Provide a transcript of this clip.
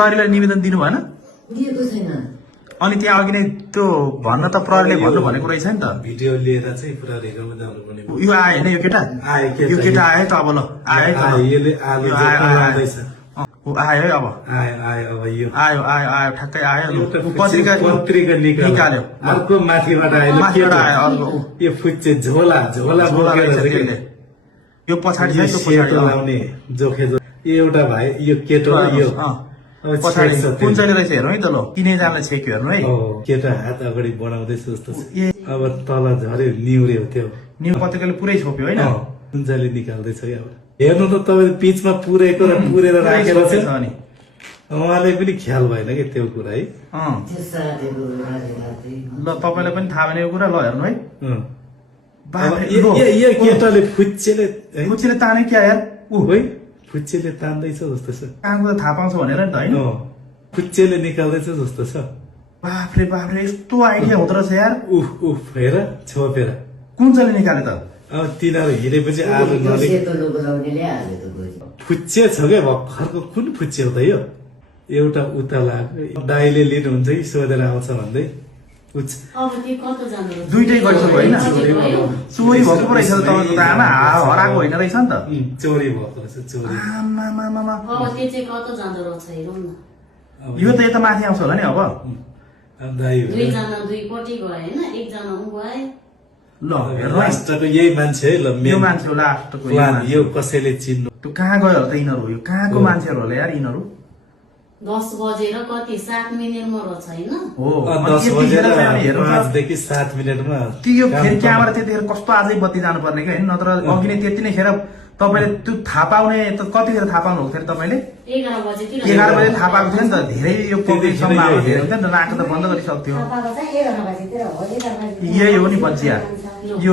प्रहरीलाई निवेदन दिनु भएन दिएको छैन। अनि त्यहाँ अघि नै त्यो भन्न त प्रहरीले भन्नु भनेको रहेछ नि त भिडियो लिएर चाहिँ प्रहरीकोमा जानुपर्ने भयो। यो आयो होइन यो केटा यो केटा आयो त अब ल आयो है त ल। यसले आलु यो जोख्न आयो लाउँदैछ। ऊ आयो है अब आयो अब यो आयो आयो आयो ठ्याक्कै आयो लु। एउटा ऊ पत्रिका पत्रिका निकाल्यो अर्को माथिबाट आयो माथिबाट आयो अर्को ऊ यो फुच्चे झोला झोला झोला बोकेर रहेछ चाहिँ त्यसले यो पछाडि छ यो त्यो सेतो पछाडि लाउने जोखे यो एउटा भाइ यो केटो र यो अब पछाडि छेक्छ कुन त्यो। चाहिँ रहेछ हेर्नु है त ल तिनैजनालाई छेक्यो हेर्नु है केटा हात अगाडि बढाउँदैछ जस्तो छ। ए अब तल झऱ्यो निहुर्यो त्यो न्यु पत्रिकाले पुरै छोप्यो होइन कुन चाहिँले निकाल्दैछ है अब हेर्नु त तपाईँ पिचमा पुरेको र पुरेर पुरै राखेर छोपेछ चाहिँ अनि उहाँले पनि ख्याल भएन कि त्यो कुरा है। त्यो साथीको राजेलाई ल तपाईँलाई पनि थाहा भने यो कुरा ल हेर्नु है अब बाफ्रे, यो लो। यो केटाले फुच्चेले है? कुचीले ताने क्या यार ऊ है फुच्चेले तान्दैछ जस्तो छ। कामको त थाहा पाउँछ भनेर नि त होइन फुच्चेले निकाल्दैछ जस्तो छ। बाफ्रे बाफ्रे यस्तो आइडिया हुँदो रहेछ यार उफ उफ हेर छोपेर कुन चाहिँ निकाले त अब तिनीहरू हिँडेपछि आलु त्यो नलिक सेतो लोगो लाउनेले हाल्यो त गोजी। फुच्चे छ क्या भर्खरको कुन फुच्चे हो त यो एउटा उता लाग्यो दाइले लिनुहुन्छ कि सोधेर आउँछ भन्दै उच अब त्यो कता जानु रहेछ? दुइटै गरिसक्यो होइन चोरी भयो? चोरी भएको पो रहेछ त तपाईँको त आमा हराएको होइन रहेछ नि त चोरी भएको रहेछ चोरी। आमामामामा। अब त्यो चाहिँ कता जाँदो रहेछ हेरौँ न। अब यो त यता माथि आउँछ होला नि अब अब दाइ दुईजना दुईपट्टि गयो होइन एकजना ऊ गए ल हेर्नु है लास्टको यही मान्छे है ल यो मेन मान्छे हो लास्टको यो प्लान मान्छे। यो कसैले चिन्नु त्यो कहाँ गयो होला त यिनीहरू यो कहाँको मान्छेहरू होला यार यिनीहरू 10 बजेर कति 7 मिनेटमा रहेछ होइन? हो अनि 10 यतिखेर बजेर चाहिँ अनि हेर्नु त 5 देखि 7 मिनेटमा त्यो फेरि काम क्यामेरा त्यतिखेर कस्तो आजै बत्ती जानुपर्ने कि होइन नत्र अघि नै त्यति नै खेर तपाईँले त्यो थाहा पाउने त कतिखेर थाहा पाउनु भएको थियो तपाईँले 11 बजेतिर 11 बजे थाहा पाएको थियो नि त धेरै यो पब्लिक त्यतिखेर सम्भावना यो हाँ, धेरै हुन्थ्यो नि त नाटक त बन्द गरिसक्थ्यो थाहा पाएको चाहिँ 11 बजेतिर हो 11 बजे यही हो नि बच्चिया यो